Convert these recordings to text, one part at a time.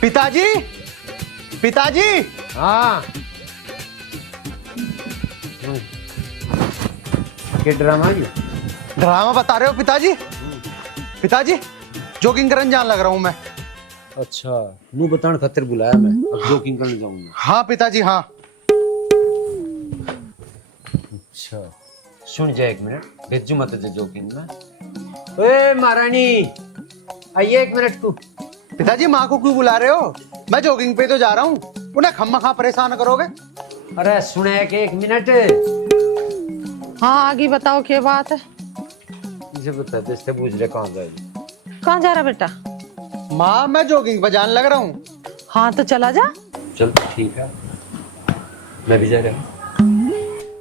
पिताजी, पिताजी। हाँ क्या ड्रामा है? ड्रामा बता रहे हो पिताजी? पिताजी जॉगिंग करने जाने लग रहा हूँ मैं। अच्छा मुंह बताने खातिर बुलाया मैं, अब जॉगिंग करने जाऊंगा। हाँ पिताजी हाँ। अच्छा सुन जा, एक मिनट भेजू मत तुझे जॉगिंग में। ओए महारानी आइए एक मिनट। तू पिताजी माँ को क्यों बुला रहे हो? मैं जॉगिंग पे तो जा रहा हूँ, उन्हें खम्मा परेशान करोगे। अरे सुने के एक मिनट। हाँ आगे बताओ क्या बात है? मुझे बता दे, इससे पूछ रहे कहाँ गए? कहाँ जा रहा बेटा? माँ मैं जॉगिंग पे जाने लग रहा हूँ। हाँ तो चला जा। चल ठीक है, मैं भी जा रहा हूँ।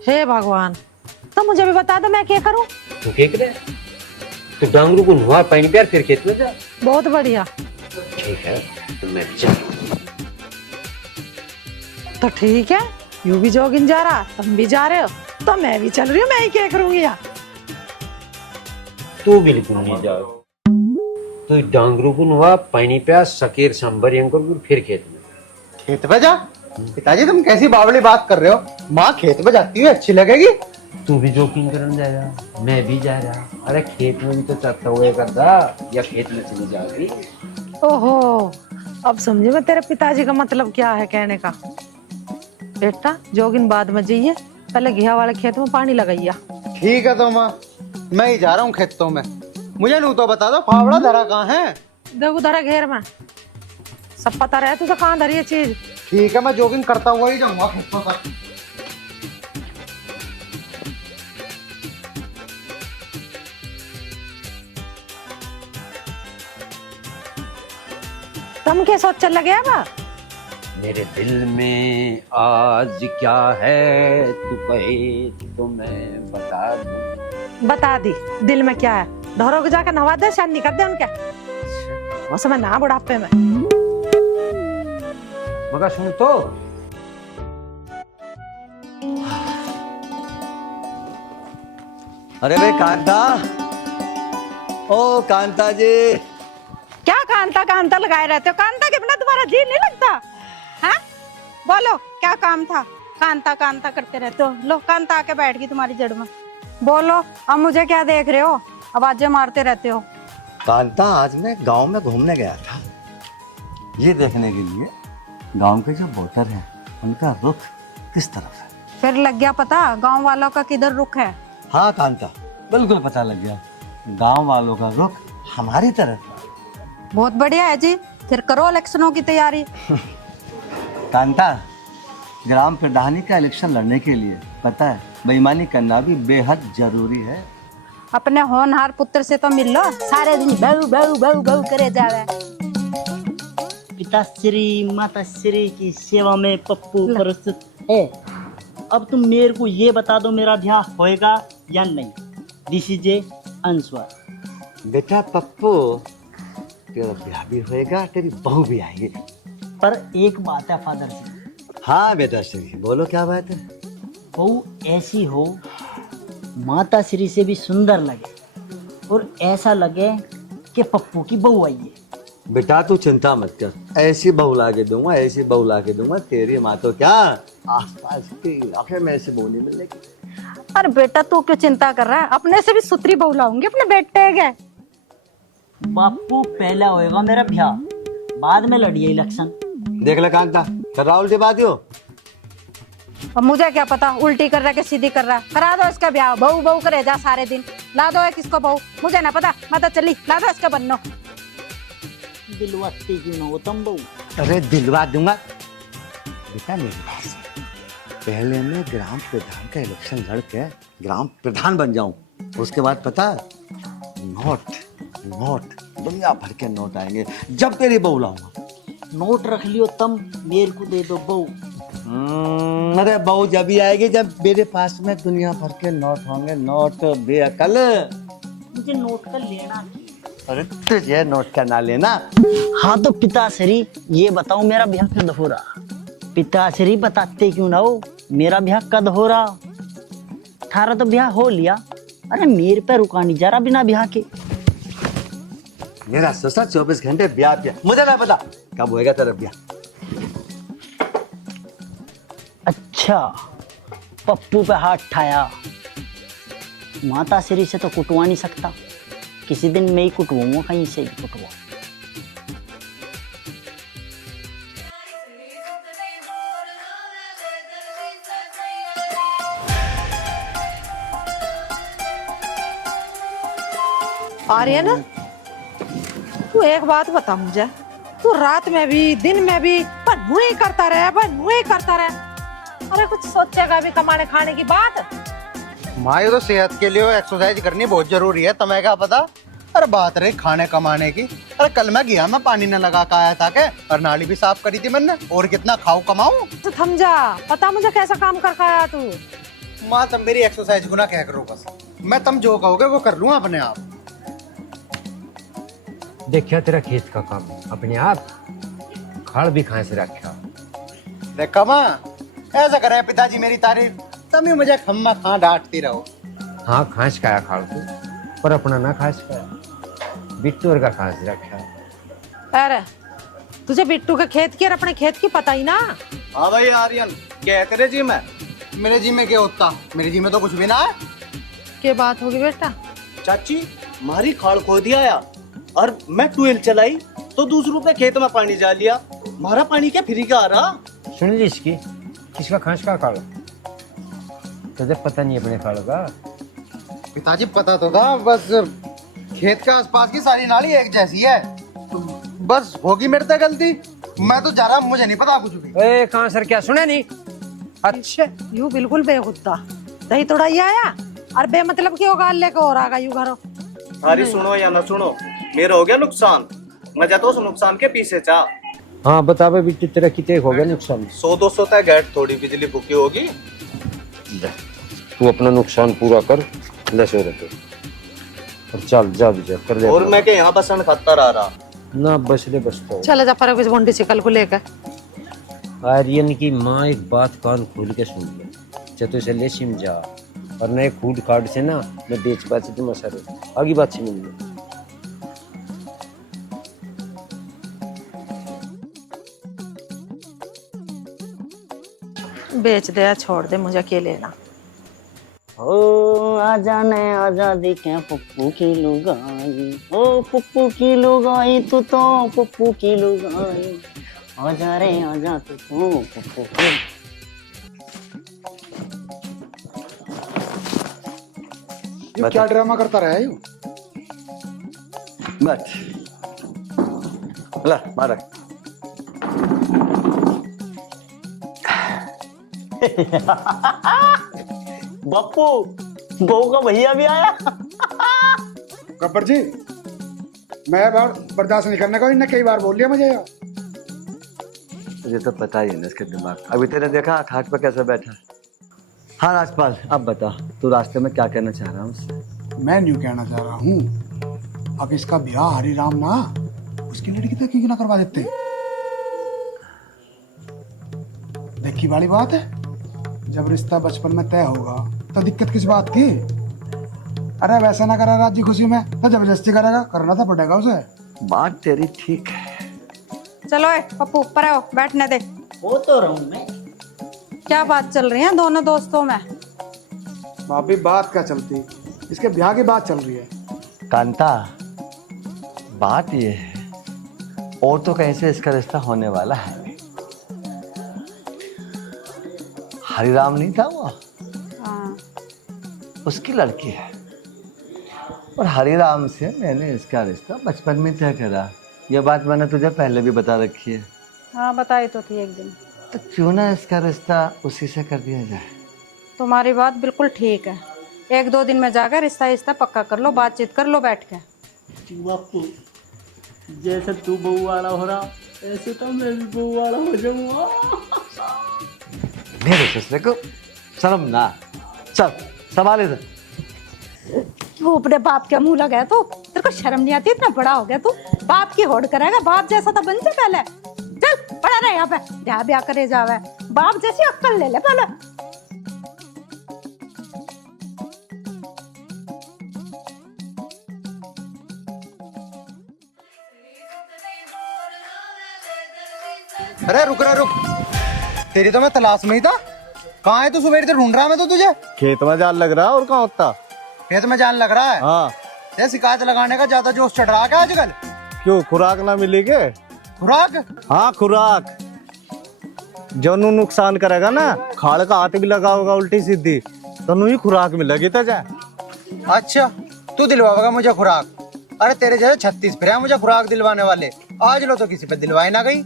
हे भगवान, तो मुझे भी बता दो मैं क्या करूँ। तू क्या करे? तू डांगरू को नुआ पानी प्यार फिर खेत में जा। बहुत बढ़िया। ठीक है तो मैं भी जा रहा हूँ। तो ठीक है, यू भी जॉगिंग जा रहा, तुम भी जा रहे हो, तो मैं भी चल रही हूँ। मैं ही क्या करूँगी यार। तू बिल्कुल नहीं जा। तू डांगरू को नुआ पानी प्यार सकेर सांबर अंकुर फिर खेत में। खेत पे जा? पिताजी तुम कैसी बावली बात कर रहे हो? माँ खेत पे जाती है अच्छी लगेगी। तू भी जॉगिंग करने जाएगा, मैं भी जा रहा। अरे खेत में भी तो चलता हुए करदा, या खेत में चली जाएगी। ओहो, अब समझे मैं तेरे पिताजी का मतलब क्या है कहने का। बेटा जॉगिंग बाद में जाइए, पहले घिया वाले खेत में पानी लगाइया। ठीक है तो माँ, मैं ही जा रहा हूँ खेतों में। मुझे नू तो बता दो फावड़ा धरा कहाँ है? देखो धरा घेर में, सब पता रहे तो कहाँ धरी है चीज। ठीक है मैं जॉगिंग करता हुआ ही जाऊंगा खेतों तक। तुम क्या सोच चल लगे अब? मेरे दिल में आज क्या है तू कहे तो मैं बता दूं। बता दी दिल में क्या है। ढोरों को जाकर नहवा दे, शान नहीं कर दे उनके। वो समय ना बुढ़ापे में। मगर सुन तो, अरे भाई कांता, ओ कांता जी। क्या कांता कांता लगाए रहते हो? कांता के बिना तुम्हारा जी नहीं लगता? हाँ बोलो क्या काम था? कांता कांता करते रहते हो। लो कांता आके बैठ गई तुम्हारी जड़ में। बोलो अब मुझे क्या देख रहे हो? आवाजें मारते रहते हो। कांता आज मैं गांव में घूमने गया था, ये देखने के लिए गांव के जो वोटर हैं उनका रुख किस तरफ है। फिर लग गया पता गांव वालों का किधर रुख है? हाँ कांता, बिल्कुल पता लग गया। गांव वालों का रुख हमारी तरफ है। बहुत बढ़िया है जी, फिर करो इलेक्शनों की तैयारी। कांता, ग्राम प्रधानी का इलेक्शन लड़ने के लिए पता है बेईमानी करना भी बेहद जरूरी है। अपने होनहार पुत्र से तो मिल लो, सारे दिन बहु बहु बहु बहु करे जावे। पिताश्री माताश्री की सेवा में पप्पू प्रस्तुत है। अब तुम मेरे को ये बता दो मेरा ब्याह होएगा या नहीं। This is A answer. बेटा पप्पू, तेरा ब्याह भी होएगा, तेरी बहू भी आएगी। पर एक बात है फादर जी। हाँ बेटा श्री, बोलो क्या बात है। बहू ऐसी हो माता श्री से भी सुंदर लगे और ऐसा लगे कि पप्पू की बहू आई है। बेटा तू चिंता मत कर, ऐसी बहू ला के दूंगा, ऐसी बहू ला के दूंगा। तेरी माँ तो क्या आसपास के इलाके में ऐसी बहू नहीं मिलेगी। अरे बेटा तू क्यों चिंता कर रहा है? अपने से भी सुतरी बहू लाऊंगी अपने बेटे के। बापू पहला होएगा मेरा ब्याह, बाद में लड़िए इलेक्शन। देख ले कांता, कर रहा उल्टी बात हो। अब मुझे क्या पता उल्टी कर रहा है कि सीधी कर रहा है। करा दो इसका ब्याह, बहू बहू करे जा सारे दिन। ला दो है किसको बहू, मुझे ना पता, मैं तो चली। ला दो इसका बन्नो। दिलवाती क्यों ना हो तुम बहू? अरे दिलवा दूंगा बेटा, मेरी बात सुन। पहले मैं ग्राम प्रधान का इलेक्शन लड़ के ग्राम प्रधान बन जाऊं, उसके बाद पता नोट नोट दुनिया भर के नोट आएंगे जब तेरी बहू लाऊंगा। नोट रख लियो तुम, मेरे को दे दो बहू। अरे बहू जब ही आएगी जब मेरे पास में दुनिया भर के नोट होंगे। नोट बेअकल, मुझे नोट का लेना नहीं। अरे तुझे नोट का ना लेना। हाँ तो पिताश्री ये बताओ मेरा ब्याह कद हो रहा? पिताश्री बताते क्यों ना हो मेरा ब्याह कद हो रहा? थारा तो ब्याह हो लिया, अरे मेरे पे रुका नहीं जा रहा बिना ब्याह के। मेरा ससुर 24 घंटे ब्याह पे, मुझे ना पता कब होएगा तेरा ब्याह। अच्छा, पप्पू पे हाथ ठाया। माता श्री से तो कुटवा नहीं सकता, किसी दिन मैं ही कुटवाऊंगा, कहीं से भी कुटवा। आर्यन, तू एक बात बता मुझे, तू रात में भी दिन में भी बनू ही करता रहे। अरे कुछ सोचेगा भी कमाने खाने की बात। माँ ये तो सेहत के लिए एक्सरसाइज करनी बहुत जरूरी है, तुम्हें क्या पता। अरे बात रही खाने कमाने की, अरे कल मैं गया, मैं पानी न लगा के आया था के, और नाली भी साफ करी थी मैंने, और कितना खाऊं कमाऊं। तो थम जा, पता मुझे कैसा काम कर आया तू। माँ तुम मेरी एक्सरसाइज को ना क्या करो बस, मैं तुम जो कहोगे वो कर लूंगा अपने आप। देखिया तेरा खेत का काम अपने आप खाड़ भी खाए से रखा। देखा माँ, ऐसा करे पिताजी मेरी तारीफ, तुम ही मुझे खम्मा खा डांटती रहो। हाँ खांस खाया खाड़ को, पर अपना ना खास खाया, बिट्टू और का खास रखा। अरे तुझे बिट्टू के खेत की और अपने खेत की पता ही ना। हाँ भाई आर्यन, क्या तेरे जी में? मेरे जी में क्या होता, मेरे जी में तो कुछ भी ना है। क्या बात होगी बेटा? चाची, मारी खाड़ खो दिया या, और मैं ट्यूबवेल चलाई तो दूसरों पे खेत में पानी जा लिया, मारा पानी क्या फ्री का आ रहा। सुन ली इसकी, किसका खांस का खाड़, तुझे पता नहीं अपने खाड़ का। पिताजी पता तो था, बस खेत के आसपास की सारी नाली एक जैसी है, तो बस होगी मेरे से गलती। मैं तो जा रहा, मुझे नहीं पता कुछ भी। ए कहाँ सर, क्या सुने नहीं? अच्छा यू बिल्कुल बेहुद्दा दही तोड़ा ही आया और बेमतलब की गाल लेके और आ गया यू घरों। अरे सुनो या ना सुनो, मेरा हो गया नुकसान, मजा तो उस नुकसान के पीछे चाह। हाँ बता बे बिट्टू, तेरा कितने हो गया नुकसान? 100-200 तक गैट, थोड़ी बिजली फूकी होगी। तू अपना नुकसान पूरा कर, 10 रुपए और चल जा भी जा कर ले। और मैं के यहाँ बसन खाता रहा ना बस ले बसता हूँ। चले जा पर कुछ बंडी चिकल को लेकर। आर्यन की माँ एक बात कान खोल के सुन ले, चतु से ले सिम जा, और नए फूड कार्ड से ना मैं बेच बात से तुम असर आगे बात से मिल लो। बेच दे या छोड़ दे, मुझे क्या लेना। ओ आजा ने आजादी के पप्पू की लुगाई, ओ पप्पू की लुगाई तू तो पप्पू की लुगाई, आजा रे आजा तू तो पप्पू की। ये क्या ड्रामा करता रहा है यू? बस ला मारा। बप्पू, बहू का भैया भी आया। गब्बर जी, मैं बार बर्दाश्त नहीं करने का, इन्हें कई बार बोल लिया मुझे यार। तुझे तो पता ही है ना इसके दिमाग का। अभी तेने देखा खाट पर कैसे बैठा। हाँ राजपाल, अब बता तू रास्ते में क्या कहना चाह रहा हूँ? मैं न्यू कहना चाह रहा हूँ, अब इसका ब्याह हरी राम ना उसकी लड़की तक क्यों ना करवा देते? देखी वाली बात है, जब रिश्ता बचपन में तय होगा तो दिक्कत किस बात की? अरे वैसा ना करा राजी खुशी में तो जबरदस्ती करेगा, करना तो पड़ेगा उसे। बात तेरी ठीक है। चलो ए पप्पू पर आओ, बैठने दे। वो तो रहूं मैं। क्या बात चल रही है दोनों दोस्तों में? भाभी बात क्या चलती, इसके ब्याह की बात चल रही है। कांता, बात ये है, और तो कहीं से इसका रिश्ता होने वाला है। हरिराम नहीं था वो, हाँ। उसकी लड़की है, और हरिराम से मैंने इसका रिश्ता बचपन में तय करा। ये बात मैंने तुझे पहले भी बता रखी है। हाँ बताई तो थी एक दिन। तो क्यों ना इसका रिश्ता उसी से कर दिया जाए? तुम्हारी बात बिल्कुल ठीक है, 1-2 दिन में जाकर रिश्ता पक्का कर लो, बातचीत कर लो बैठ के। बप्पू, जैसे तू बहू वाला हो रहा, ऐसे तो मैं भी बहू वाला हो जाऊंगा। मेरे ससुर को शर्म ना, चल संभाले से। तू अपने बाप के मुंह लगा तो तेरे को शर्म नहीं आती? इतना बड़ा हो गया तू, बाप की होड़ करेगा, बाप जैसा तो बन जा पहले। चल पड़ा रहा यहाँ पे, ब्याह ब्याह करे जावे, बाप जैसी अक्कल ले ले पहले। अरे रुक रहा, रुक। तेरी तो मैं तलाश में ही था। कहाँ है तू? सुबह से ढूंढ रहा मैं तो तुझे। खेत में जाल लग रहा है और कहाँ होता। खेत में जान लग रहा है। हाँ ये शिकायत लगाने का ज्यादा जोश चढ़ रहा है क्या आजकल? क्यों, खुराक ना मिली के? खुराक? हाँ खुराक जो नु नुकसान करेगा ना, खाड़ का हाथ भी लगा होगा उल्टी सीधी, तो नु ही खुराक मिलेगी तुझे। अच्छा, तू दिलवाएगा मुझे खुराक? अरे तेरे जैसे 36 फिर है मुझे खुराक दिलवाने वाले। आज लो तो किसी पे दिलवाए ना गई।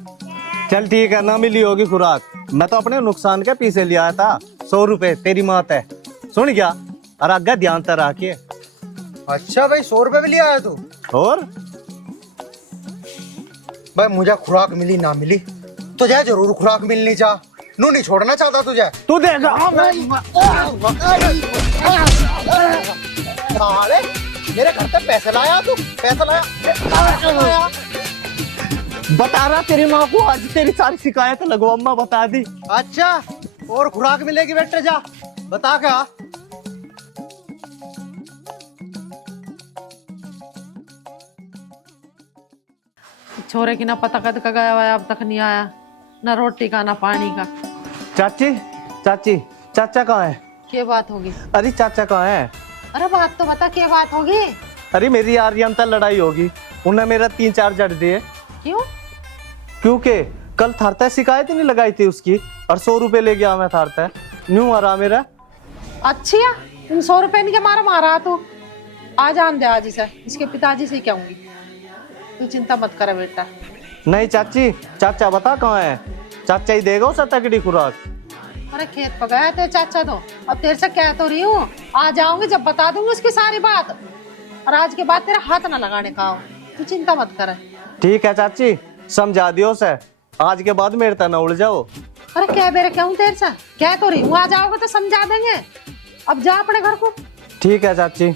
चल ठीक है, ना मिली होगी खुराक। मैं तो अपने नुकसान के पीछे लिया आया था। 100 रुपए तेरी मात है, सुन गया? और आगे ध्यान से रखिए। अच्छा भाई, 100 रुपए भी लिया है तू? और भाई मुझे खुराक मिली ना मिली, तुझे जरूर खुराक मिलनी चाह। नू नहीं छोड़ना चाहता तुझे। तू देगा साले, मेरे घर पे पैसे लाया तू? पैसे लाया? बता रहा तेरी माँ को, आज तेरी सारी शिकायत लगवा अम्मा बता दी। अच्छा, और खुराक मिलेगी बेटे, जा बता क्या। छोरे की ना पता कद का गया हुआ है, अब तक नहीं आया। ना रोटी का ना पानी का। चाची चाची, चाचा कहाँ है? क्या बात होगी? अरे चाचा कहाँ है? अरे बात तो बता, क्या बात होगी? अरे मेरी आर्यन तक लड़ाई होगी, उन्हें मेरा 3-4 जड़ दिए। क्यों? क्योंकि कल थारता शिकायत नहीं लगाई थी उसकी, और 100 रुपए ले गया मैं थारता। न्यू मारा मेरा। अच्छा, तुम 100 रुपए नहीं के मारा तू? आ जान दे आज इसे, इसके पिताजी से कहूंगी। तू चिंता मत कर बेटा। नहीं चाची, चाचा बता कहाँ है? चाचा ही देगा उसे तगड़ी खुराक। अरे खेत पर गया थे चाचा तो, अब तेरे से कह तो रही हूँ, आ जाऊंगी जब बता दूंगी उसकी सारी बात। और आज के बाद तेरा हाथ ना लगाने का हो, तू चिंता मत कर। ठीक है चाची, समझा दियो उसे, आज के बाद मेरे तक न उड़ जाओ। अरे क्या बेरे कहूँ तेरे से, कह तो रही हूँ, आ जाओगे तो समझा देंगे। अब जा अपने घर को। ठीक है चाची,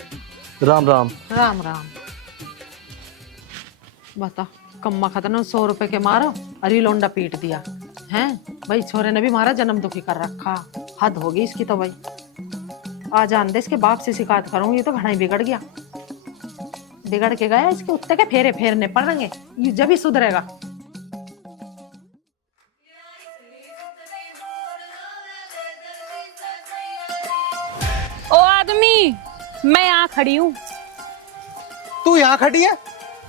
राम राम। राम राम। बता, कम्मा खतना 100 रुपए के मारो, अरे लोंडा पीट दिया हैं भाई। छोरे ने भी मारा, जन्म दुखी कर रखा। हद होगी इसकी तो भाई। आ जान दे, इसके बाप से शिकायत करूंगी। ये तो घड़ा ही बिगड़ गया, बिगड़ के गया। इसके उत्ते के फेरे फेरने पड़ेंगे, ये जब ही सुधरेगा। ओ आदमी, मैं यहाँ खड़ी हूँ। तू यहाँ खड़ी है?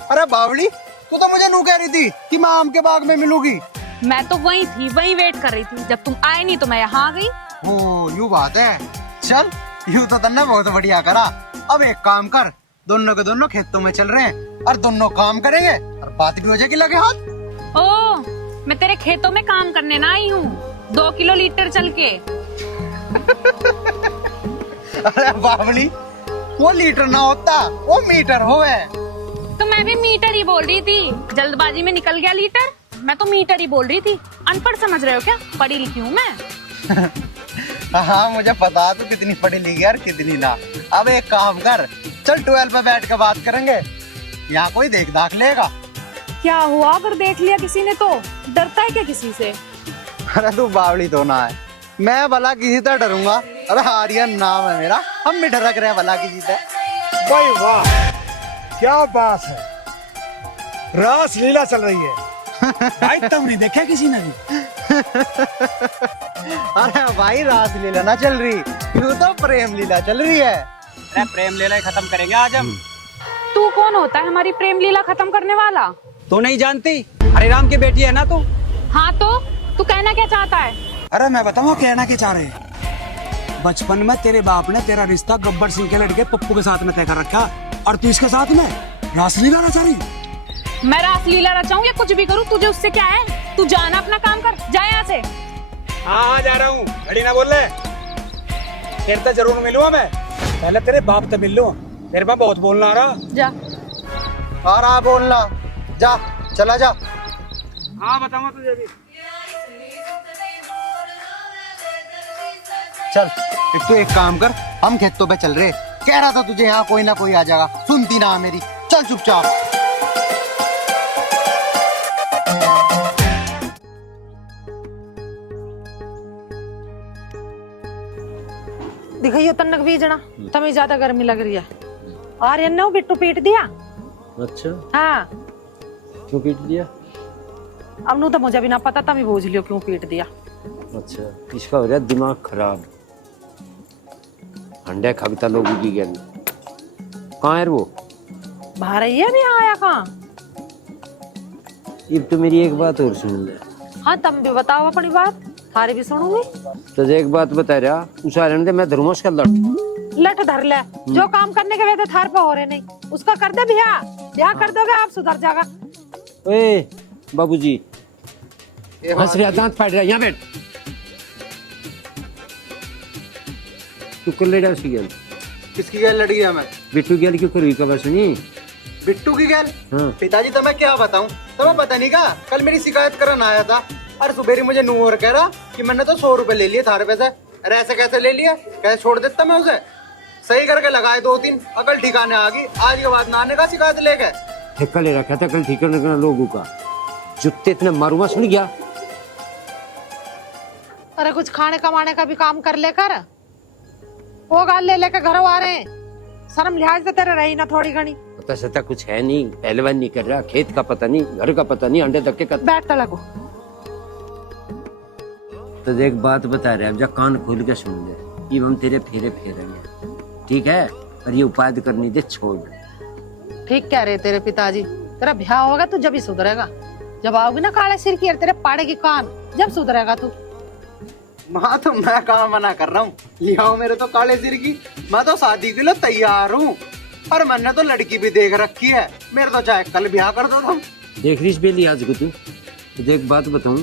अरे बावली, तू तो मुझे नू कह रही थी कि मैं आम के बाग में मिलूंगी। मैं तो वहीं थी, वहीं वेट कर रही थी। जब तुम आए नहीं तो मैं यहाँ आ गई। ओ यूं बात है। चल, यूं तो तन्ने बहुत बढ़िया करा। अब एक काम कर, दोनों के दोनों खेतों में चल रहे हैं और दोनों काम करेंगे और बात भी हो जाएगी लगे हाथ। ओ, मैं तेरे खेतों में काम करने ना आई हूँ, 2 किलो लीटर चल के। अरे बावली, वो लीटर ना होता, वो मीटर होवे। तो मैं भी मीटर ही बोल रही थी, जल्दबाजी में निकल गया लीटर। मैं तो मीटर ही बोल रही थी। अनपढ़ समझ रहे हो क्या? पढ़ी लिखी हूँ मैं। हाँ मुझे पता तू कितनी पढ़ी लिखी है और कितनी ना। अब एक काम कर, चल 12 पे बैठ के बात करेंगे। यहाँ कोई देख दाख लेगा? क्या हुआ अगर देख लिया किसी ने तो? डरता है क्या किसी से? अरे तू बावली तो ना है, मैं भला किसी से डरूंगा? अरे आर्यन नाम है मेरा, हम भी डरक रहे हैं भला किसी से। भाई वाह, क्या बात है, रास लीला चल रही है। भाई तब नहीं देखा किसी ने भी। अरे भाई रास लीला ना चल रही, यूं तो प्रेम लीला चल रही है। अरे प्रेम लीला ही खत्म करेंगे आज हम। तू कौन होता है हमारी प्रेम लीला खत्म करने वाला? तू नहीं जानती? हरे राम की बेटी है ना तू? हाँ तो तू कहना क्या चाहता है? अरे मैं बताऊँ कहना क्या चाह रहे हैं। बचपन में तेरे बाप ने तेरा रिश्ता गब्बर सिंह के लड़के पप्पू के साथ में तय कर रखा, और तू इसके साथ में रासलीला रचा रही। मैं रासलीला रचाऊं या कुछ भी करूं, तुझे उससे क्या है? तू जाना अपना काम कर, जा यहाँ से। हाँ जा रहा हूँ, घड़ी ना बोल ले। तेरे तो जरूर मिलूंगा मैं, पहले तेरे बाप से मिल लूं। तेरे पास बहुत बोलना आ रहा। जा। आ रहा बोलना, जा चला जा। हाँ बताऊंगा तुझे भी। चल तू एक काम कर, हम खेतों पे चल रहे। कह रहा था तुझे यहाँ कोई ना कोई आ जाएगा, सुनती ना मेरी। चल चुपचाप। दिखाइयो तन्नक बीजना, तमें ज्यादा गर्मी लग रही है। आर्यन ने बिट्टू पीट दिया। अच्छा, हाँ, क्यों पीट दिया? अब नू तो मुझे भी ना पता था, मैं बूझ लियो क्यों पीट दिया। अच्छा, इसका हो रहा है दिमाग खराब। अंडे खगता लोगों की गल। कहाँ है वो? बाहर ही है, भी आया कहाँ? अब तो मेरी एक बात और सुन ले। हाँ, तुम भी बताओ अपनी बात, थारी भी सुनूंगी। तो एक बात बता रहा, उस आरण दे मैं धर्मोश का लट धर ले, जो काम करने के वजह थार पे हो रहे नहीं, उसका कर दे ब्याह। ब्याह कर दोगे आप, सुधर जाएगा। ओए बाबूजी, हंस रहा, दांत फाड़ रहा, यहाँ बैठ। तू कर ले उसकी गल। किसकी गैल लड़ी है? मैं बिट्टू गल क्यों कर खबर सुनी? बिट्टू की गैल? हाँ। पिताजी तो मैं क्या बताऊं, तुम्हें पता नहीं का, कल मेरी शिकायत करने आया था। अरे सुबेरी मुझे नू और कह रहा कि मैंने तो 100 रुपए ले लिए थारे पैसे। अरे ऐसे कैसे ले लिया, कैसे छोड़ देता मैं उसे? सही करके लगाए 2-3, अकल ठिकाने आ गई। आज के बाद नाने का शिकायत ले गए। ठेका ले रखा था कल ठीक करने लोगों का। जुत्ते इतने मारूंगा, सुन गया? अरे कुछ खाने कमाने का भी काम कर लेकर, वो गाल ले लेकर घर आ रहे हैं। शर्म लिहाज तो तेरे रही ना थोड़ी घनी। पता सता कुछ है नहीं, पहलवान नहीं कर रहा, खेत का पता नहीं, घर का पता नहीं, अंडे धक्के का। बैठ तो लगो। तो एक बात बता रहे, अब जा कान खोल के सुन ले। ये हम तेरे फेरे फेरेंगे, ठीक है? और ये उपाय करनी दे, छोड़। ठीक कह रहे तेरे पिताजी, तेरा ब्याह होगा तो जब ही सुधरेगा। जब आओगी ना काले सिर की और तेरे पाड़े की कान, जब सुधरेगा तू। माँ तो मैं कहाँ मना कर रहा हूँ, ले आओ मेरे तो काले सिर की। मैं तो शादी के लिए तैयार हूँ, और मैंने तो लड़की भी देख रखी है। मेरे तो चाहे कल ब्याह कर दो तुम। देख रही बेली आज को तू। तो देख बात बताऊं,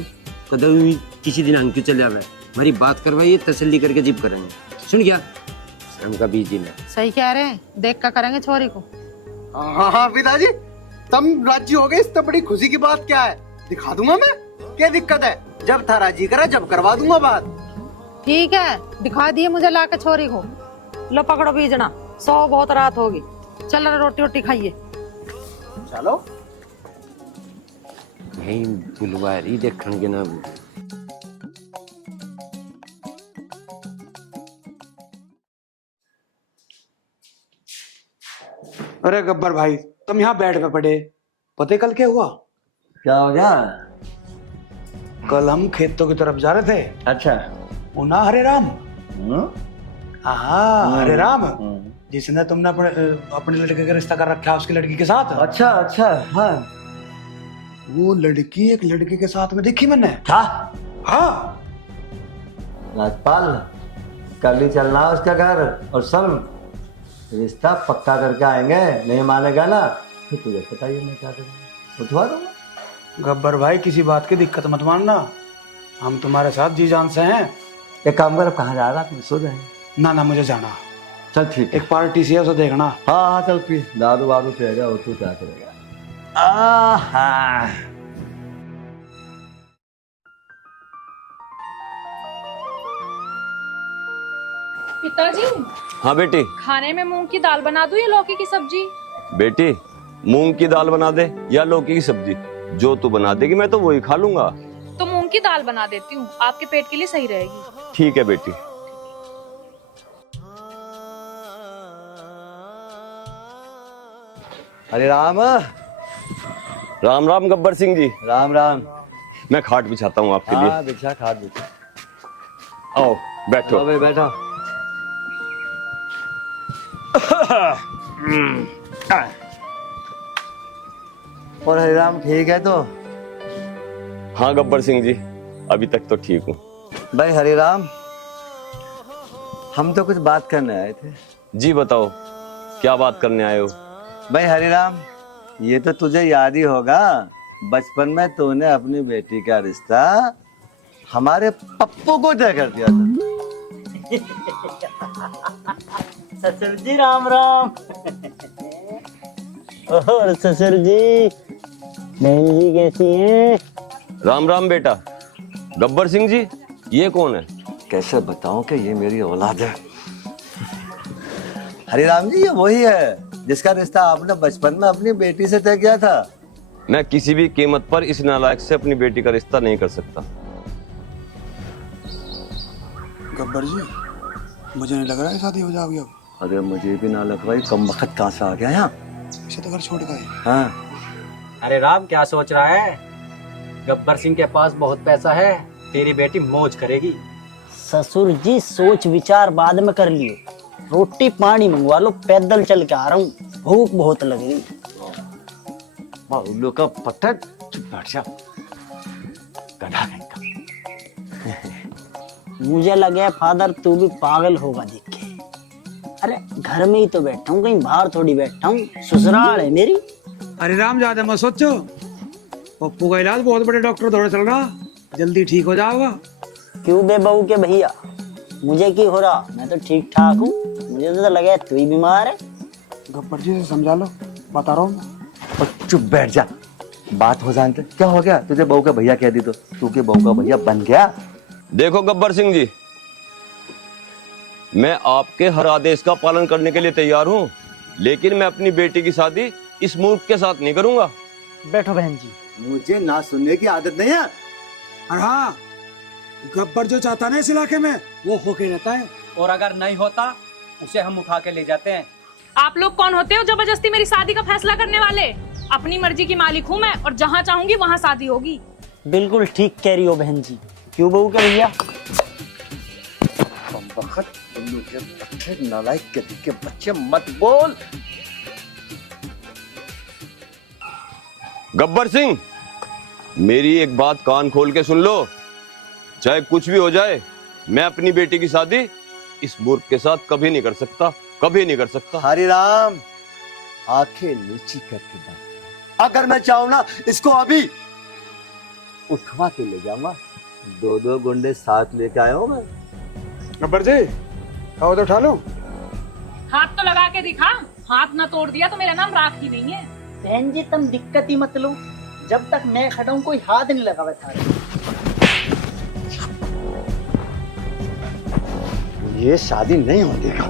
कदम किसी दिन अंकित चले आवे, हमारी बात करवाइए, तसल्ली करके जिप करेंगे, सुन गया? शर्म का बीज ही ना। सही कह रहे हैं, देख का करेंगे छोरी को। हाँ हाँ पिताजी, तुम राजी हो गए, इससे बड़ी खुशी की बात क्या है? दिखा दूंगा मैं, क्या दिक्कत है? जब था राजी करा, जब करवा दूंगा बात। ठीक है, दिखा दिए मुझे लाके छोरी को। लो पकड़ो बीजना, 100 बहुत रात होगी। चल रोटी रोटी खाइए। चलो। नहीं बुलवारी देखण के ना। अरे गब्बर भाई, तुम यहाँ बैठ पे पड़े, पता कल क्या हुआ? क्या हो गया? कल हम खेतों की तरफ जा रहे थे। अच्छा। वो ना हरे राम, हाँ हरे राम, जिसने तुमने अपने लड़के का रिश्ता कर रखा है उसकी लड़की के साथ। अच्छा अच्छा, हाँ। वो लड़की एक लड़के के साथ में देखी मैंने। क्या? हाँ। राजपाल, कल ही चलना है उसका घर, और सब रिश्ता पक्का करके आएंगे। नहीं मानेगा ना फिर तुझे पता ही, मैं क्या करूँगा, उठवा दूंगा। गब्बर भाई, किसी बात की दिक्कत मत मानना, हम तुम्हारे साथ जी जान से हैं। एक काम कर, कहाँ जा रहा तुम? सो जाएंगे। ना ना, मुझे जाना। चल ठीक है। एक पार्टी सी है, उसे देखना। हाँ हाँ चल, पी दारू वारू पिएगा, और तू क्या करेगा? पिताजी, हाँ बेटी। खाने में मूंग की दाल बना दूं या लौकी की सब्जी? बेटी, मूंग की दाल बना दे या लौकी की सब्जी, जो तू बना देगी मैं तो वही खा लूंगा। तो मूंग की दाल बना देती हूँ, आपके पेट के लिए सही रहेगी। ठीक है बेटी। अरे राम राम राम गब्बर सिंह जी। राम राम। मैं खाट बिछाता हूँ आपके लिए। हाँ बिछा, खाट बिछा। आओ बैठो। भाई बैठो। और हरिराम ठीक है तो? हाँ गब्बर सिंह जी, अभी तक तो ठीक हूँ। भाई हरिराम, हम तो कुछ बात करने आए थे। जी बताओ, क्या बात करने आए हो? भाई हरिराम, ये तो तुझे याद ही होगा, बचपन में तूने अपनी बेटी का रिश्ता हमारे पप्पू को तय कर दिया था। ससुर जी राम राम। और ससुर जी, बहन जी कैसी हैं? राम राम बेटा। गब्बर सिंह जी, ये कौन है? कैसे बताऊं कि ये मेरी औलाद है। हरिराम जी, ये वही है जिसका रिश्ता आपने बचपन में अपनी बेटी से तय किया था। मैं किसी भी कीमत पर इस नालायक से अपनी बेटी का रिश्ता नहीं कर सकता। गब्बर जी, मुझे नहीं लग रहा है शादी हो जाएगी अब। अरे मुझे भी ना लग रहा, कम वक्त कहाँ से आ गया यहाँ? इसे तो घर छोड़ गए। हाँ। अरे राम, क्या सोच रहा है? गब्बर सिंह के पास बहुत पैसा है, तेरी बेटी मौज करेगी। ससुर जी सोच विचार बाद में कर लियो, रोटी पानी मंगवा लो, पैदल चल के आ रहा हूँ, भूख बहुत लग रही। बाउलो का पत्थर, चुप बैठ जा, गधा कहीं का। मुझे लगे फादर तू भी पागल होगा देख के। अरे घर में ही तो बैठा हूँ, कहीं बाहर थोड़ी बैठा हूँ, ससुराल है मेरी। अरे राम, ज्यादा मत सोचो, पप्पू का इलाज बहुत बड़े डॉक्टर दौड़े चल रहा, जल्दी ठीक हो जाओगा। क्यों बे बहू के भैया, मुझे क्या हो रहा, मैं तो ठीक ठाक हूँ। मुझे तो लगा तू ही बीमार है। गब्बर जी से समझा लो, बता रहा हूँ। और चुप बैठ जा, बात हो जानते क्या हो गया, तुझे बहू का भैया कह दी तो तू के बहू का भैया बन गया। देखो गब्बर सिंह जी, मैं आपके हर आदेश का पालन करने के लिए तैयार हूँ, लेकिन मैं अपनी बेटी की शादी इस मूर्ख के साथ नहीं करूंगा। बैठो बहन जी। मुझे ना सुनने की आदत नहीं है। और हाँ, गब्बर जो चाहता ना इस इलाके में वो होके रहता है, और अगर नहीं होता उसे हम उठा के ले जाते हैं। आप लोग कौन होते हो जबरदस्ती मेरी शादी का फैसला करने वाले? अपनी मर्जी की मालिक हूँ मैं, और जहाँ चाहूंगी वहाँ शादी होगी। बिल्कुल ठीक कह रही हो बहन जी। क्यों बहू के भैया? नालायक के बच्चे मत बोल। गब्बर सिंह, मेरी एक बात कान खोल के सुन लो, चाहे कुछ भी हो जाए, मैं अपनी बेटी की शादी इस मूर्ख के साथ कभी नहीं कर सकता, कभी नहीं कर सकता। हरि राम, आंखें नीची करके बात, अगर मैं चाहूं ना इसको अभी उठवा के ले जाऊंगा। दो दो गुंडे साथ लेके आया हूं मैं। गब्बर जी कहो तो उठा लो। हाथ तो लगा के दिखा, हाथ ना तोड़ दिया तो मेरा नाम राखी नहीं है। बहन जी तुम दिक्कत ही मत लो, जब तक मैं खड़ा हूँ कोई हाथ नहीं लगा बैठा। ये शादी नहीं होने का।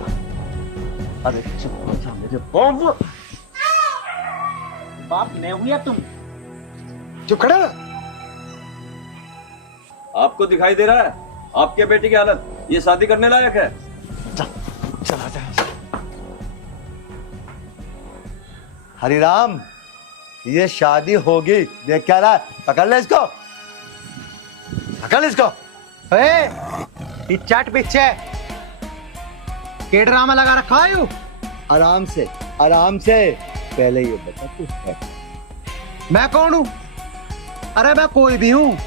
अरे चुप हो जा मेरे बाप। बाप मैं हूँ या तुम? चुप खड़ा। आपको दिखाई दे रहा है आपके बेटी की हालत, ये शादी करने लायक है? चला जा। हरि राम, ये शादी होगी, देख क्या रहा है, पकड़ ले इसको, पकड़ ले इसको। चट पीछे के ड्रामा लगा रखा है यू? आराम से, आराम से। पहले ये बता तू है मैं कौन हूँ? अरे मैं कोई भी हूँ,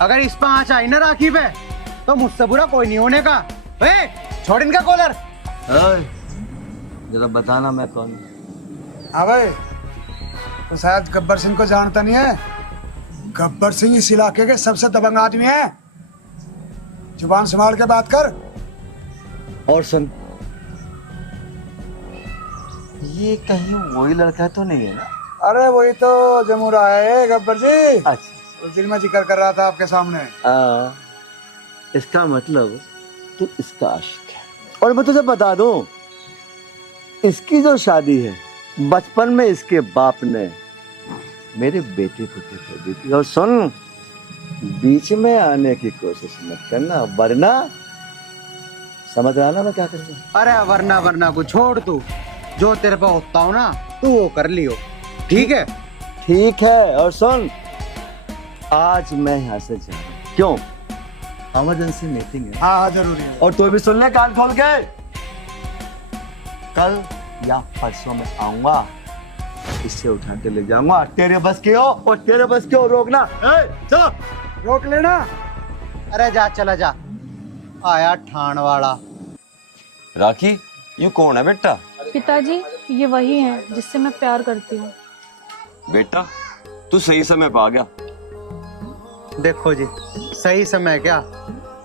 अगर इस पे आँच आई ना राखी पे तो मुझसे बुरा कोई नहीं होने का। छोड़ इनका कॉलर। जरा बताना मैं कौन। हाँ भाई, तो शायद गब्बर सिंह को जानता नहीं है। गब्बर सिंह इस इलाके के सबसे दबंग आदमी है। जुबान संभाल के बात कर। और सुन, ये कहीं वही लड़का तो नहीं है ना? अरे वही तो जमुरा है गब्बर जी। अच्छा, उस दिन मैं जिक्र कर रहा था आपके सामने। इसका मतलब तू इसका आशिक है। और मैं तुझे बता दूं, इसकी जो शादी है बचपन में इसके बाप ने मेरे बेटे को कर दी थी। और सुन, बीच में आने की कोशिश मत करना, वरना समझ रहा ना मैं क्या करूंगा। अरे वरना वरना को छोड़, तू जो तेरे पे होता हो ना तू वो कर लियो, ठीक है? ठीक है। और सुन, आज मैं यहाँ से जा रहा हूँ। क्यों? इमरजेंसी मीटिंग है। हाँ जरूरी है। और तू भी सुन ले कान खोल के, कल या परसों में आऊंगा, इससे उठा के ले जाऊंगा। तेरे बस की हो, और तेरे बस की हो रोकना। चल रोक लेना। अरे जा, चला जा। आया ठाण वाला। राखी, ये कौन है बेटा? पिताजी, ये वही है जिससे मैं प्यार करती हूँ। बेटा तू सही समय पे आ गया। देखो जी, सही समय क्या,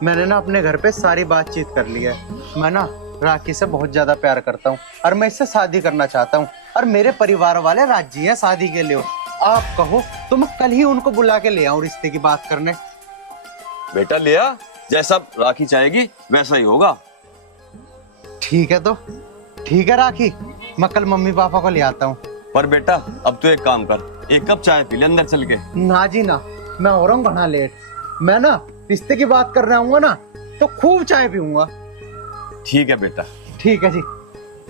मैंने ना अपने घर पे सारी बातचीत कर ली है। मैं ना राखी से बहुत ज्यादा प्यार करता हूँ और मैं इससे शादी करना चाहता हूँ, और मेरे परिवार वाले राजी हैं शादी के लिए। आप कहो तो मैं कल ही उनको बुला के ले आऊं रिश्ते की बात करने। बेटा ले आ, जैसा राखी चाहेगी वैसा ही होगा। ठीक है तो ठीक है राखी, मैं कल मम्मी पापा को ले आता हूँ। पर बेटा अब तू एक काम कर, एक कप चाय पी ले अंदर चल के। ना जी ना, मैं हो रहा हूँ घना लेट। मैं ना रिश्ते की बात कर रहा हूँ ना तो खूब चाय पीऊंगा। ठीक है बेटा। ठीक है जी,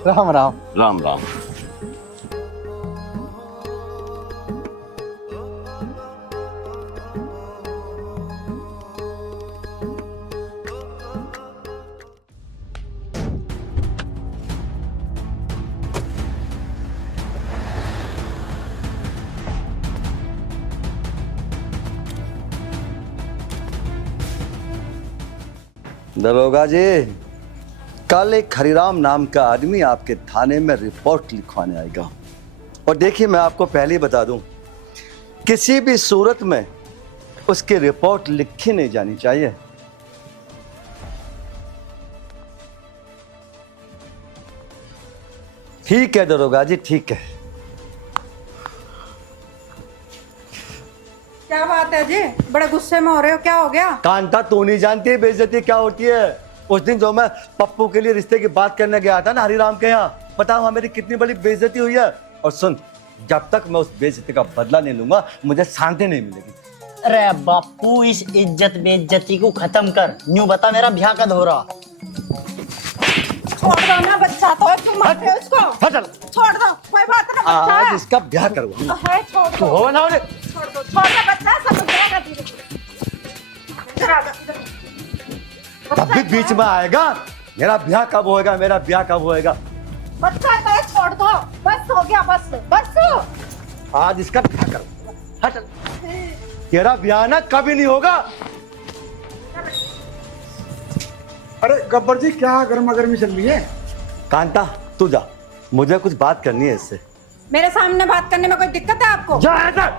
राम राम। राम राम। दरोगा जी, कल एक हरिराम नाम का आदमी आपके थाने में रिपोर्ट लिखवाने आएगा। और देखिए, मैं आपको पहले ही बता दूं, किसी भी सूरत में उसकी रिपोर्ट लिखी नहीं जानी चाहिए। ठीक है दरोगा जी, ठीक है। क्या बात है जी, बड़े गुस्से में हो रहे हो, क्या हो गया? कांता, तू नहीं जानती बेइज्जती क्या होती है। उस दिन जो मैं पप्पू के लिए रिश्ते की बात करने गया था ना हरिराम के यहाँ, पता वहां मेरी कितनी बड़ी बेइज्जती हुई है। और सुन, जब तक मैं उस बेइज्जती का बदला नहीं लूंगा मुझे शांति नहीं मिलेगी। अरे बापू, इस इज्जत बेइज्जती को खत्म कर। न्यू बता, मेरा ब्याह कब हो रहा? छोड़ दो ना, बच्चा तो तुम मारते हो उसको। हटल। छोड़ दो, कोई बात नहीं, बच्चा आज है। इसका ब्याह करवाऊंगा। है, छोड़ तू दो, हो ना होने। छोड़ दो, छोड़ दो, बच्चा समझ जाएगा धीरे धीरे। इधर आ जा, इधर। तब भी बीच में आएगा, मेरा ब्याह कब होएगा, मेरा ब्याह कब होएगा। बच्चा है, छोड़ दो, बस हो गया, बस बस। आज इसका ब्याह करूंगा। हटल। तेरा ब्याह ना कभी नहीं होगा। अरे गब्बर जी, क्या गर्मा गर्मी चल रही है? कांता, तू जा, मुझे कुछ बात करनी है इससे। मेरे सामने बात करने में कोई दिक्कत है आपको? जा इधर।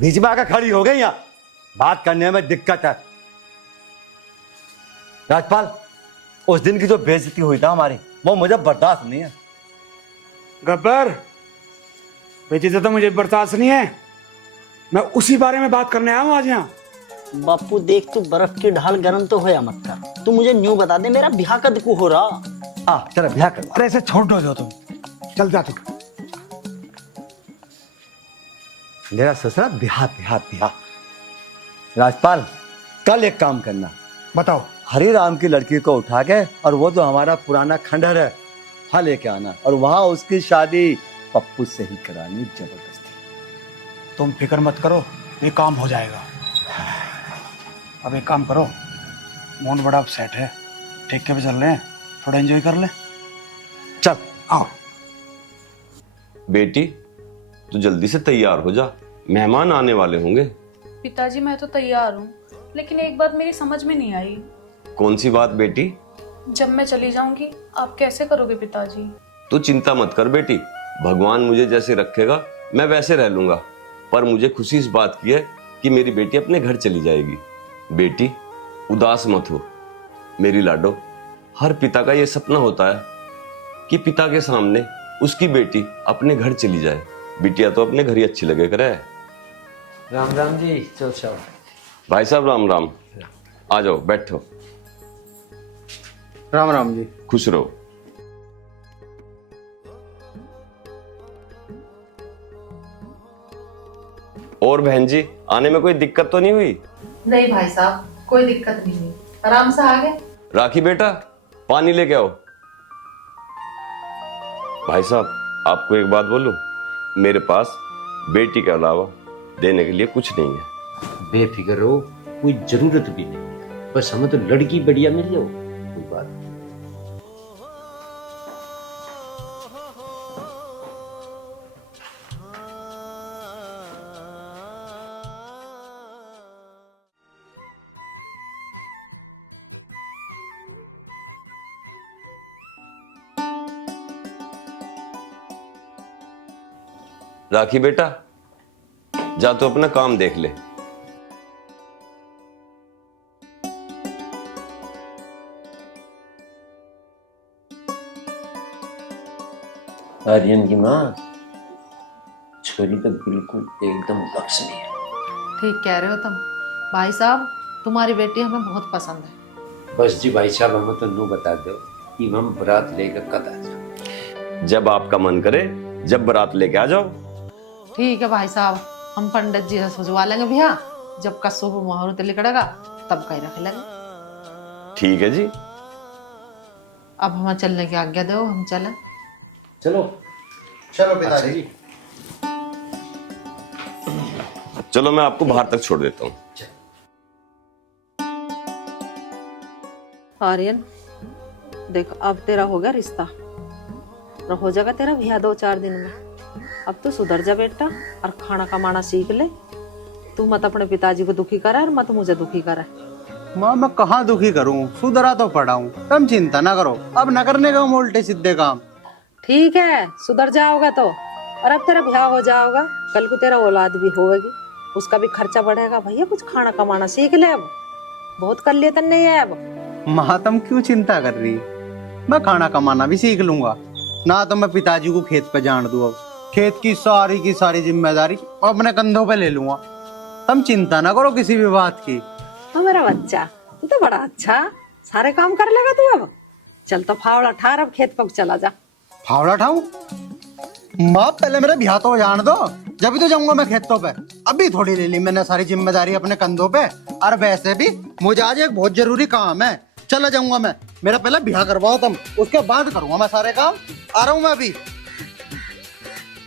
बीच में आकर खड़ी हो गई यहाँ, बात करने में दिक्कत है। राजपाल, उस दिन की जो बेइज्जती हुई था हमारी, वो मुझे बर्दाश्त नहीं है। गब्बर, बेइज्जती तो मुझे बर्दाश्त नहीं है। मैं उसी बारे में बात करने आया हूँ आज यहाँ। बापू देख, तू बर्फ की ढाल गर्म तो होया मत कर। तू मुझे न्यू बता दे, मेरा ब्याह कब को हो रहा? तेरा ब्याह कर। अरे ऐसे छोड़ दो तुम, चल जा तू। मेरा ससुरा ब्याह ब्याह ब्याह। राजपाल, कल एक काम करना। बताओ। हरिराम की लड़की को उठा के, और वो जो हमारा पुराना खंडहर है वहां लेके आना, और वहां उसकी शादी पप्पू से ही करानी जबरदस्ती। तुम फिक्र मत करो, ये काम हो जाएगा। अब एक काम करो, मोहन बड़ा अपसेट है, ठेके पे चल रहे हैं, थोड़ा एंजॉय कर ले। चल आओ। बेटी, तू जल्दी से तैयार हो जा, मेहमान आने वाले होंगे। पिताजी मैं तो तैयार हूँ, लेकिन एक बात मेरी समझ में नहीं आई। कौन सी बात बेटी? जब मैं चली जाऊंगी आप कैसे करोगे पिताजी? तू चिंता मत कर बेटी, भगवान मुझे जैसे रखेगा मैं वैसे रह लूंगा। पर मुझे खुशी इस बात की है कि मेरी बेटी अपने घर चली जाएगी। बेटी, उदास मत हो मेरी लाडो। हर पिता का ये सपना होता है कि पिता के सामने उसकी बेटी अपने घर चली जाए। बिटिया तो अपने घर ही अच्छी लगे करे। राम राम जी, चल चल। भाई साहब राम राम, आ जाओ बैठो। राम राम जी। खुश रहो। और बहन जी, आने में कोई दिक्कत तो नहीं हुई? नहीं भाई साहब, कोई दिक्कत नहीं हुई, आराम से आ गए। राखी बेटा, पानी लेके आओ। भाई साहब, आपको एक बात बोलूं, मेरे पास बेटी के अलावा देने के लिए कुछ नहीं है। बेफिक्र रहो, कोई जरूरत भी नहीं है, बस हमें तो लड़की बढ़िया मिल जाओ, कोई बात नहीं। राखी बेटा, जा तो अपना काम देख ले। आर्यन की माँ, छोरी तो बिल्कुल एकदम लक्ष्मी है। ठीक कह रहे हो तुम भाई साहब, तुम्हारी बेटी हमें बहुत पसंद है। बस जी भाई साहब, हमें तो नू बता दो कि हम बारात लेकर कब आ जाओ। जब आपका मन करे, जब बारात लेके आ जाओ। ठीक है भाई साहब, हम पंडित जी से सजवा लेंगे भैया, जब का शुभ मुहूर्त निकलेगा तब कहीं रख लेंगे। ठीक है जी। अब हमें चलने की आज्ञा दो, हम चलें। चलो चलो पिताजी। चलो मैं आपको बाहर तक छोड़ देता हूँ। आर्यन देख, अब तेरा हो गया रिश्ता, और हो जाएगा तेरा ब्याह 2-4 दिन में। अब तो सुधर जा बेटा, और खाना कमाना सीख ले। तू मत अपने पिताजी को दुखी करा और मत मुझे दुखी करा। माँ मैं कहाँ दुखी करूँ, सुधरा तो पड़ा हूँ। तुम चिंता ना करो, अब न करने का उल्टे सीधे काम। ठीक है, सुधर जाओगा तो। और अब तेरा ब्याह हो जाओगा, कल को तेरा औलाद भी होगी, उसका भी खर्चा बढ़ेगा। भैया कुछ खाना कमाना सीख ले, अब बहुत कर लिया तन्ने ये। अब माँ तुम क्यों चिंता कर रही, मैं खाना कमाना भी सीख लूंगा ना। तो मैं पिताजी को खेत पे जान दूँ, अब खेत की सारी जिम्मेदारी अपने कंधों पे ले लूंगा। तुम चिंता ना करो किसी भी बात की। तो मेरा बच्चा, तू तो बड़ा अच्छा सारे काम कर लेगा तू। अब चल तो फावड़ा ठार, अब खेत पर चला जा। फावड़ा ठाऊं? माँ पहले मेरा ब्याह तो जान दो, जब तो जाऊंगा मैं खेतों पे। अभी थोड़ी ले ली मैंने सारी जिम्मेदारी अपने कंधों पे। और वैसे भी मुझे आज एक बहुत जरूरी काम है, चला जाऊंगा मैं। मेरा पहले ब्याह करवाओ तुम, उसके बाद करूंगा मैं सारे काम। आ रहा हूँ मैं अभी।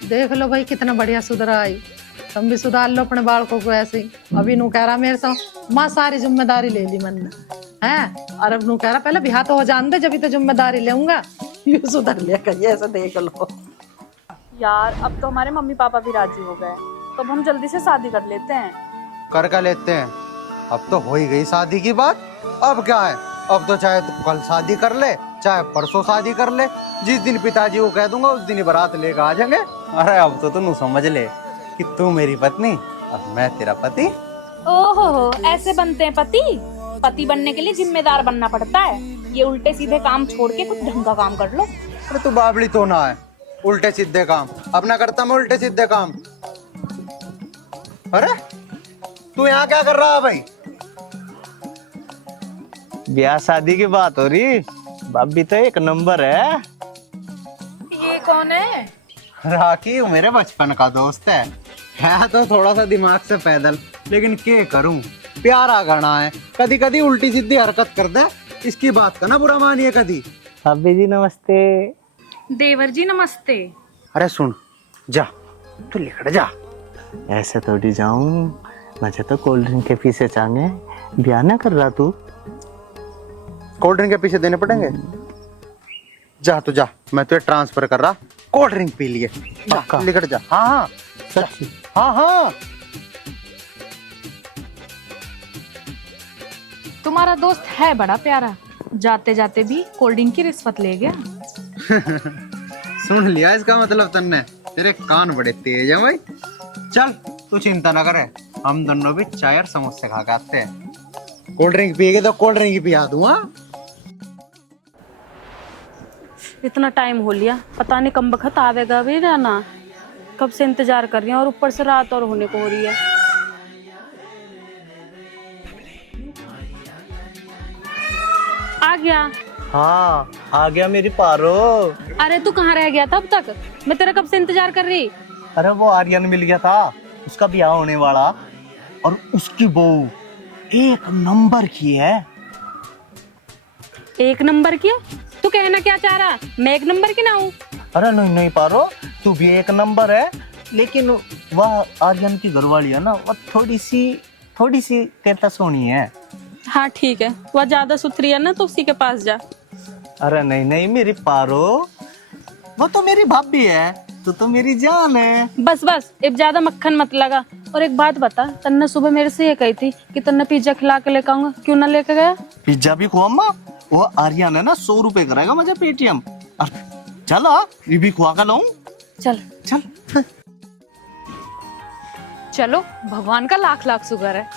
देख लो भाई कितना बढ़िया सुधरा आई। तुम भी सुधार लो अपने बालकों को ऐसे ही। अभी नू कह रहा मेरे से माँ सारी जिम्मेदारी ले ली मन ने है, और अब नू कह रहा पहले ब्याह तो हो जान दे, जब तो जिम्मेदारी लेऊंगा। ये सुधर लिया करिए, ऐसा देख लो। यार अब तो हमारे मम्मी पापा भी राजी हो गए, तो अब हम जल्दी से शादी कर लेते हैं। कर लेते हैं, अब तो हो ही गई शादी की बात। अब क्या है, अब तो चाहे तो कल शादी कर ले, चाहे परसों शादी कर ले। जिस दिन पिताजी को कह दूंगा उस दिन ही बारात लेकर आ जाएंगे। अरे अब तो तुम समझ ले कि तू मेरी पत्नी और मैं तेरा पति। ओहो, ऐसे बनते हैं पति? पति बनने के लिए जिम्मेदार बनना पड़ता है। ये उल्टे सीधे काम छोड़ के कुछ ढंग का काम कर लो। अरे तू बाबली तो ना है, उल्टे सीधे काम अपना करता मैं उल्टे सीधे काम। अरे तू यहाँ क्या कर रहा है भाई? ब्याह शादी की बात हो रही, भाभी तो एक नंबर है। ये कौन है? राखी मेरे बचपन का दोस्त है तो थोड़ा सा दिमाग से पैदल, लेकिन क्या करूं, प्यारा गणा है। कदी कदी उल्टी सीधी हरकत कर दे, इसकी बात का ना बुरा मानिए कदी। भाभी जी नमस्ते। देवर जी नमस्ते। अरे सुन, जा तू लिखड़ जा। ऐसे थोड़ी जाऊं, मुझे तो कोल्ड ड्रिंक के पीछे चांगे। ब्याह ना कर रहा तू? कोल्ड ड्रिंक के पीछे देने पड़ेंगे? जा तू जा, मैं तुझे ट्रांसफर कर रहा, कोल्ड ड्रिंक पी लिए। जा लिखड़ जा। हाँ हाँ सच्ची? हाँ हाँ। तुम्हारा दोस्त है बड़ा प्यारा, जाते जाते भी कोल्ड ड्रिंक की रिश्वत ले गया। सुन लिया इसका मतलब तन्ने, तेरे कान बड़े तेज हैं भाई। चल तू चिंता ना करे, हम दोनों भी चाय और समोसे खा के आते हैं। कोल्ड ड्रिंक पिएगे तो कोल्ड ड्रिंक ही पिया दूंगा। इतना टाइम हो लिया, पता नहीं कब बखत आवेगा भी ना। कब से इंतजार कर रही हूँ, और ऊपर से रात और होने को हो रही है। आ गया? हाँ आ गया मेरी पारो। अरे तू कहाँ रह गया था अब तक? मैं तेरा कब से इंतजार कर रही। अरे वो आर्यन मिल गया था, उसका ब्याह होने वाला, और उसकी बहू एक नंबर की है। एक नंबर की? तू कहना क्या चाह रहा, मैं एक नंबर की ना हूँ? अरे नहीं नहीं पारो, तू भी एक नंबर है, लेकिन वह आर्यन की घरवाली है ना, वह थोड़ी सी तेता सोनी है। हाँ ठीक है, वह ज्यादा सुथरी है ना, तो उसी के पास जा। अरे नहीं नहीं मेरी पारो, वो तो मेरी भाभी है, तू तो मेरी जान है। बस बस, अब ज्यादा मक्खन मत लगा। और एक बात बता, तन्ने सुबह मेरे से ये कही थी कि तन्ने पिज्जा खिला के लेकर आऊंगा, क्यों ना लेके गया? पिज्जा भी खुआ अम्मा, वो आर्यन है ना 100 रुपए करेगा मुझे पेटीएम। चलो ये भी खुआ कर लाऊं। चल चल चलो, भगवान का लाख लाख शुक्र है,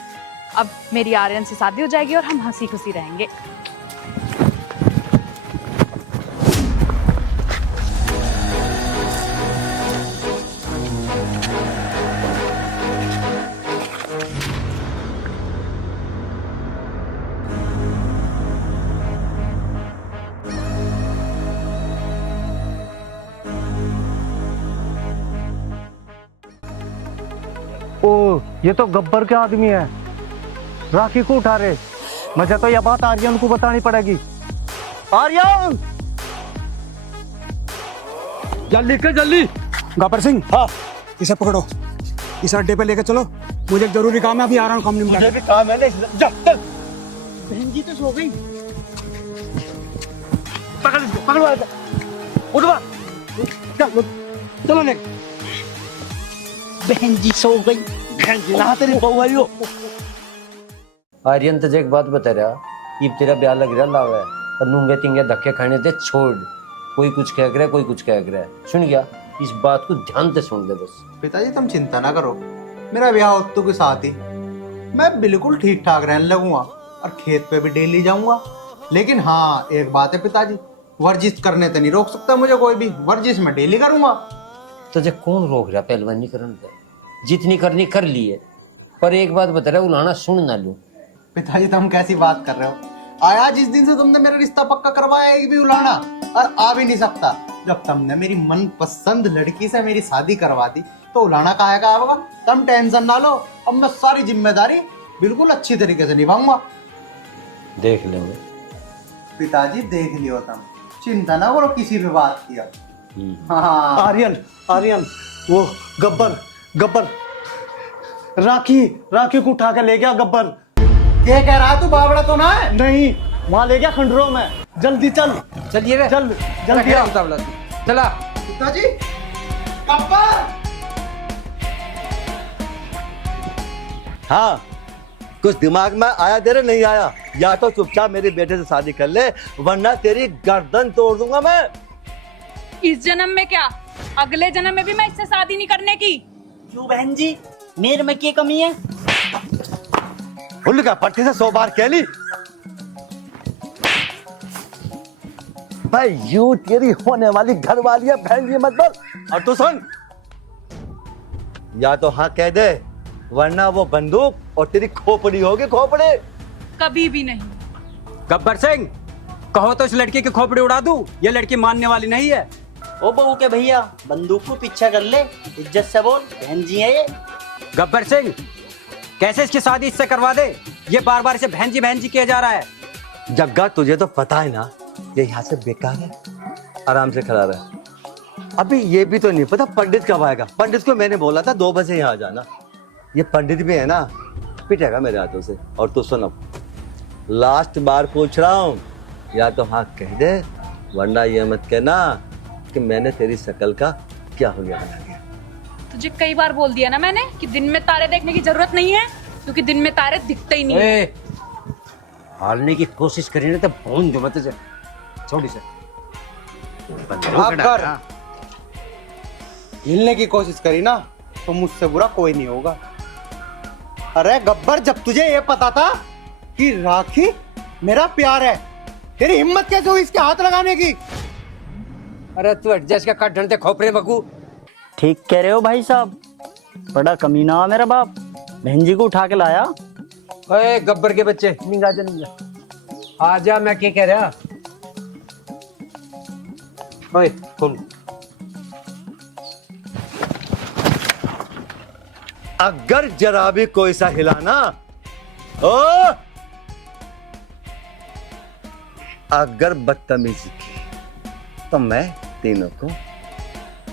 अब मेरी आर्यन से शादी हो जाएगी और हम हंसी खुशी रहेंगे। ओ ये तो गब्बर के आदमी है, राखी को उठा रहे। मुझे तो यह बात आर्यन को बतानी पड़ेगी। आर्यन जल्दी कर जल्दी। गब्बर सिंह, हाँ इसे पकड़ो, इस अड्डे पे लेकर चलो, मुझे एक जरूरी काम है, अभी आ रहा हूँ काम निपटा। मुझे भी काम है, जा चल। बहन जी तो सो गई। पकड़वा उठवा, चलो ले। बहन जी सो गई। बहन जी ना तेरी बहू आई हो। आर्यन तुझे एक बात बता रहा, ये तेरा ब्याह लग रहा लावा है और नूंगे तिंगे धक्के खाने दे छोड़। कोई कुछ कह रहा है, कोई कुछ कह रहा है, सुन गया? इस बात को ध्यान से सुन ले बस। पिताजी तुम चिंता ना करो, मेरा ब्याह उत्तू के साथ ही मैं बिल्कुल ठीक ठाक रहने लगूंगा और खेत पे भी डेली जाऊंगा। लेकिन हाँ एक बात है पिताजी, वर्जिश करने तो नहीं रोक सकता मुझे कोई भी, वर्जिश मैं डेली करूंगा। तुझे कौन रोक रहा पहलवानी करने से? जितनी करनी कर ली है, पर एक बात बता रहा, उलाना सुन ना लूं। पिताजी तुम कैसी बात कर रहे हो? आया जिस दिन से तुमने मेरा रिश्ता पक्का करवाया एक भी उलाना, और आ भी नहीं सकता। जब तुमने मेरी मनपसंद लड़की से मेरी शादी करवा दी तो उलाना कहाँ का होगा? तुम टेंशन ना लो, अब मैं सारी जिम्मेदारी बिल्कुल अच्छी तरीके से निभाऊंगा। देख लेंगे पिताजी, देख लियो तुम, चिंता ना करो किसी भी बात की। हाँ आर्यन, आर्यन, वो गब्बर, गब्बर, राखी, राखी को उठा के ले गया गब्बर। क्या कह रहा है तू? बावड़ा तो ना है? नहीं, वहां ले गया खंडरों में। जल्दी चल, चलिए रे, चल जल्दी आ। चला। पिताजी, गब्बर! हाँ, कुछ दिमाग में आया तेरे? नहीं आया? या तो चुपचाप मेरे बेटे से शादी कर ले, वरना तेरी गर्दन तोड़ दूंगा मैं। इस जन्म में क्या, अगले जन्म में भी मैं इससे शादी नहीं करने की। क्यों बहन जी, मेरे में क्या कमी है? उल्लू का पट्टी से 100 बार कह ली। भाई यू तेरी होने वाली घर वाली है, बहन जी मत बोल। और तू सुन, या तो हाँ कह दे, वरना वो बंदूक और तेरी खोपड़ी होगी, खोपड़ी। कभी भी नहीं। गब्बर सिंह, कहो तो इस लड़की की खोपड़ी उड़ा दूं, ये लड़की मानने वाली नहीं है। ओ बहू के भैया, बंदूक को पीछा कर ले, इज्जत से बोल, बहन जी है ये। गब्बर सिंह, कैसे इसकी शादी इससे करवा दे? ये बार बार इसे बहन जी किया जा रहा है। जग्गा तुझे तो पता है ना, ये यहाँ से बेकार है, आराम से खड़ा रहे। अभी ये भी तो नहीं पता पंडित कब आएगा। पंडित को मैंने बोला था 2 बजे यहाँ जाना। ये पंडित भी है ना, पिटेगा मेरे हाथों से। और तू सुन, अब लास्ट बार पूछ रहा हूँ, या तो हाँ कह दे, वरना ये मत कहना कि मैंने तेरी शकल का क्या हो गया बना दिया। तुझे कई बार बोल दिया ना मैंने कि दिन में तारे देखने की जरूरत नहीं है, क्योंकि दिन में तारे दिखते ही नहीं है। हालने की कोशिश करी ना तो भून दो मत, छोड़ी से अगर हिलने की कोशिश करी ना तो मुझसे बुरा कोई नहीं होगा। अरे गब्बर, जब तुझे ये पता था कि राखी मेरा प्यार है, तेरी हिम्मत कैसे हुई इसके हाथ लगाने की? अरे तू एडजस्ट का काट ढंडते खोपरे बकू। ठीक कह रहे हो भाई साहब, बड़ा कमीना है मेरा बाप, बहन जी को उठा के लाया। ओए गब्बर के बच्चे, निंगा जा निंगा, आजा। मैं क्या कह रहा? ओए खोल। अगर जरा भी कोई सा हिलाना, ओ अगर बदतमीजी की तो मैं तीनों को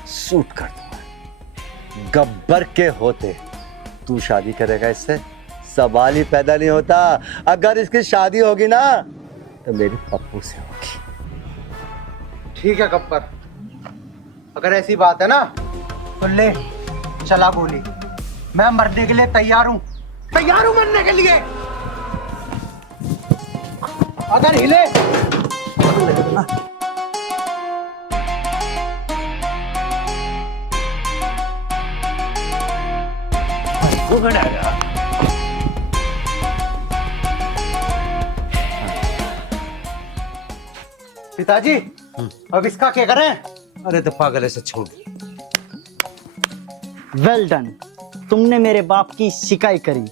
शूट कर दूंगा। गब्बर के होते तू शादी करेगा इससे? सवाल ही पैदा नहीं होता। अगर इसकी शादी होगी ना तो मेरी पप्पू से होगी। ठीक है गब्बर, अगर ऐसी बात है ना तो ले चला गोली। मैं मरने के लिए तैयार हूं, तैयार हूं मरने के लिए। अगर हिले वो बनाएगा। पिताजी, अब इसका क्या करें? अरे तो पागल ऐसे छोड़। वेल डन, तुमने मेरे बाप की शिकायत करी,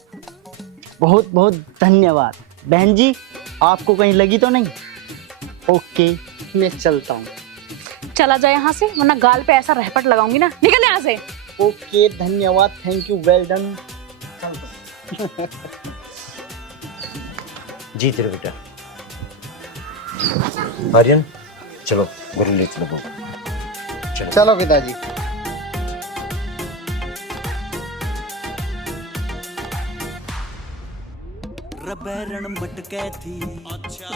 बहुत बहुत धन्यवाद। बहन जी, आपको कहीं लगी तो नहीं? ओके, मैं चलता हूँ। चला जाए यहाँ से, वरना गाल पे ऐसा रहपट लगाऊंगी ना। निकल यहाँ से। ओके, धन्यवाद, थैंक यू, वेल डन। जीत रहे बेटा। आर्यन चलो घर ले चलो। चलो पिताजी। रबैरण मटकै थी, अच्छा।